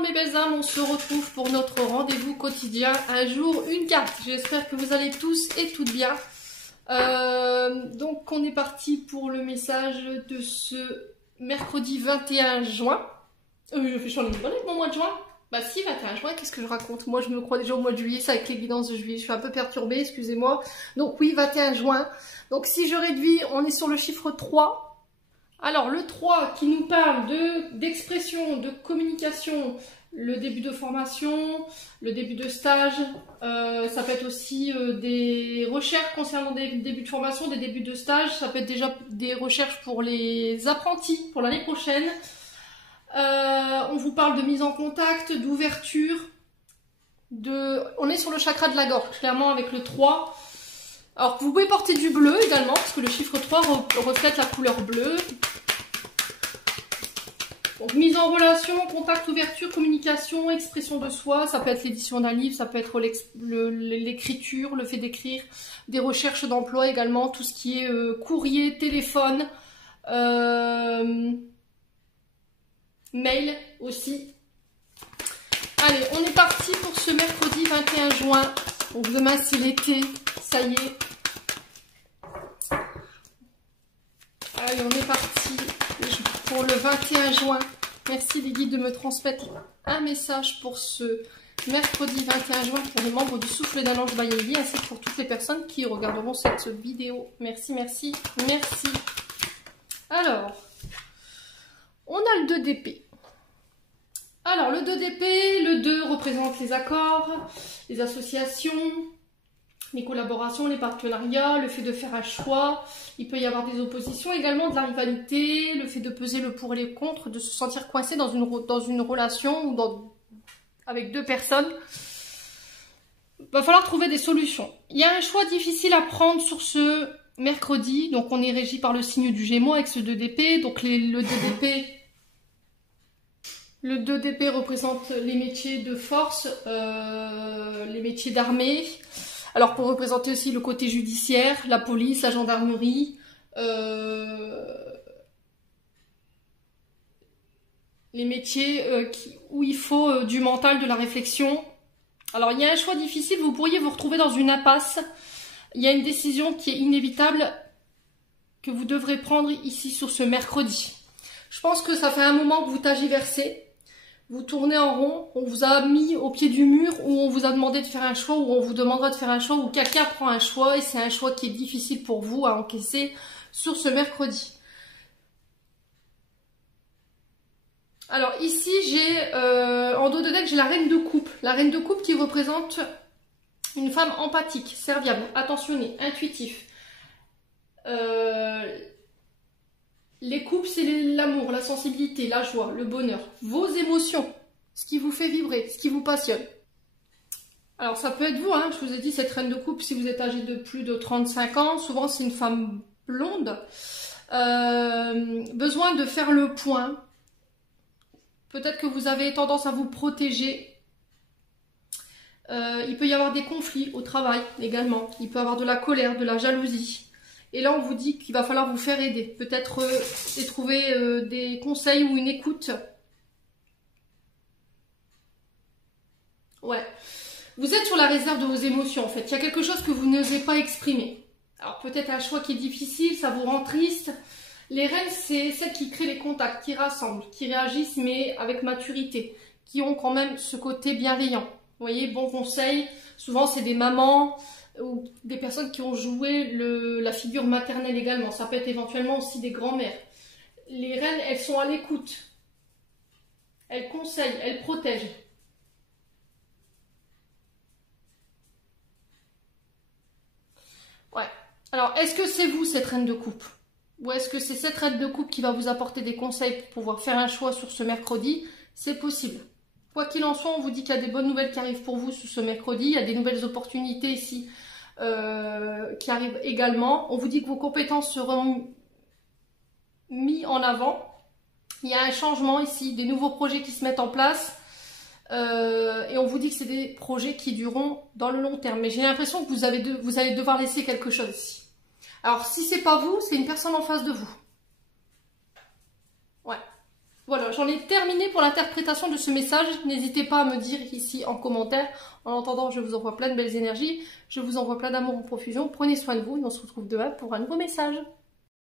Alors mes belles âmes, on se retrouve pour notre rendez-vous quotidien, un jour, une carte. J'espère que vous allez tous et toutes bien. Donc on est parti pour le message de ce mercredi 21 juin. Je fais changer de mon mois de juin. Bah si, 21 juin, qu'est-ce que je raconte? Moi je me crois déjà au mois de juillet, c'est avec l'évidence de juillet, je suis un peu perturbée, excusez-moi. Donc oui, 21 juin. Donc si je réduis, on est sur le chiffre 3. Alors le 3 qui nous parle d'expression, de communication, le début de formation, le début de stage, ça peut être aussi des recherches concernant des débuts de formation, des débuts de stage, ça peut être déjà des recherches pour les apprentis pour l'année prochaine. On vous parle de mise en contact, d'ouverture, on est sur le chakra de la gorge, clairement avec le 3. Alors vous pouvez porter du bleu également, parce que le chiffre 3 reflète la couleur bleue. Donc mise en relation, contact, ouverture, communication, expression de soi, ça peut être l'édition d'un livre, ça peut être l'écriture, le fait d'écrire, des recherches d'emploi également, tout ce qui est courrier, téléphone, mail aussi. Allez, on est parti pour ce mercredi 21 juin. Donc demain c'est l'été, ça y est. Allez, on est parti pour le 21 juin. Merci les guides de me transmettre un message pour ce mercredi 21 juin pour les membres du Souffle d'un ange Bayeli, ainsi que pour toutes les personnes qui regarderont cette vidéo. Merci, merci, merci. Alors, on a le 2 d'épée. Alors, le 2 d'épée, le 2 représente les accords, les associations, les collaborations, les partenariats, le fait de faire un choix. Il peut y avoir des oppositions, également de la rivalité, le fait de peser le pour et le contre, de se sentir coincé dans une relation ou avec deux personnes. Il va falloir trouver des solutions. Il y a un choix difficile à prendre sur ce mercredi. Donc on est régi par le signe du Gémeaux avec ce 2 d'épée. Donc le 2 d'épée représente les métiers de force, les métiers d'armée. Alors pour représenter aussi le côté judiciaire, la police, la gendarmerie, les métiers où il faut du mental, de la réflexion. Alors il y a un choix difficile, vous pourriez vous retrouver dans une impasse. Il y a une décision qui est inévitable que vous devrez prendre ici sur ce mercredi. Je pense que ça fait un moment que vous tergiversez. Vous tournez en rond, on vous a mis au pied du mur où on vous a demandé de faire un choix, où on vous demandera de faire un choix, où quelqu'un prend un choix et c'est un choix qui est difficile pour vous à encaisser sur ce mercredi. Alors ici j'ai en dos de deck j'ai la reine de coupe. La reine de coupe qui représente une femme empathique, serviable, attentionnée, intuitif. Les couples, c'est l'amour, la sensibilité, la joie, le bonheur, vos émotions, ce qui vous fait vibrer, ce qui vous passionne. Alors ça peut être vous, hein, je vous ai dit, cette reine de coupe, si vous êtes âgé de plus de 35 ans, souvent c'est une femme blonde, besoin de faire le point. Peut-être que vous avez tendance à vous protéger. Il peut y avoir des conflits au travail également, il peut y avoir de la colère, de la jalousie. Et là, on vous dit qu'il va falloir vous faire aider. Peut-être trouver des conseils ou une écoute. Ouais. Vous êtes sur la réserve de vos émotions, en fait. Il y a quelque chose que vous n'osez pas exprimer. Alors, peut-être un choix qui est difficile, ça vous rend triste. Les reines, c'est celles qui créent les contacts, qui rassemblent, qui réagissent, mais avec maturité. Qui ont quand même ce côté bienveillant. Vous voyez, bon conseil. Souvent, c'est des mamans ou des personnes qui ont joué la figure maternelle également. Ça peut être éventuellement aussi des grands-mères. Les reines, elles sont à l'écoute. Elles conseillent, elles protègent. Ouais. Alors, est-ce que c'est vous, cette reine de coupe? Ou est-ce que c'est cette reine de coupe qui va vous apporter des conseils pour pouvoir faire un choix sur ce mercredi? C'est possible. Quoi qu'il en soit, on vous dit qu'il y a des bonnes nouvelles qui arrivent pour vous sur ce mercredi. Il y a des nouvelles opportunités ici qui arrivent également. On vous dit que vos compétences seront mises en avant. Il y a un changement ici, des nouveaux projets qui se mettent en place. Et on vous dit que c'est des projets qui dureront dans le long terme. Mais j'ai l'impression que vous allez devoir laisser quelque chose ici. Alors si c'est pas vous, c'est une personne en face de vous. Ouais. Voilà, j'en ai terminé pour l'interprétation de ce message. N'hésitez pas à me dire ici en commentaire. En attendant, je vous envoie plein de belles énergies. Je vous envoie plein d'amour en profusion. Prenez soin de vous et on se retrouve demain pour un nouveau message.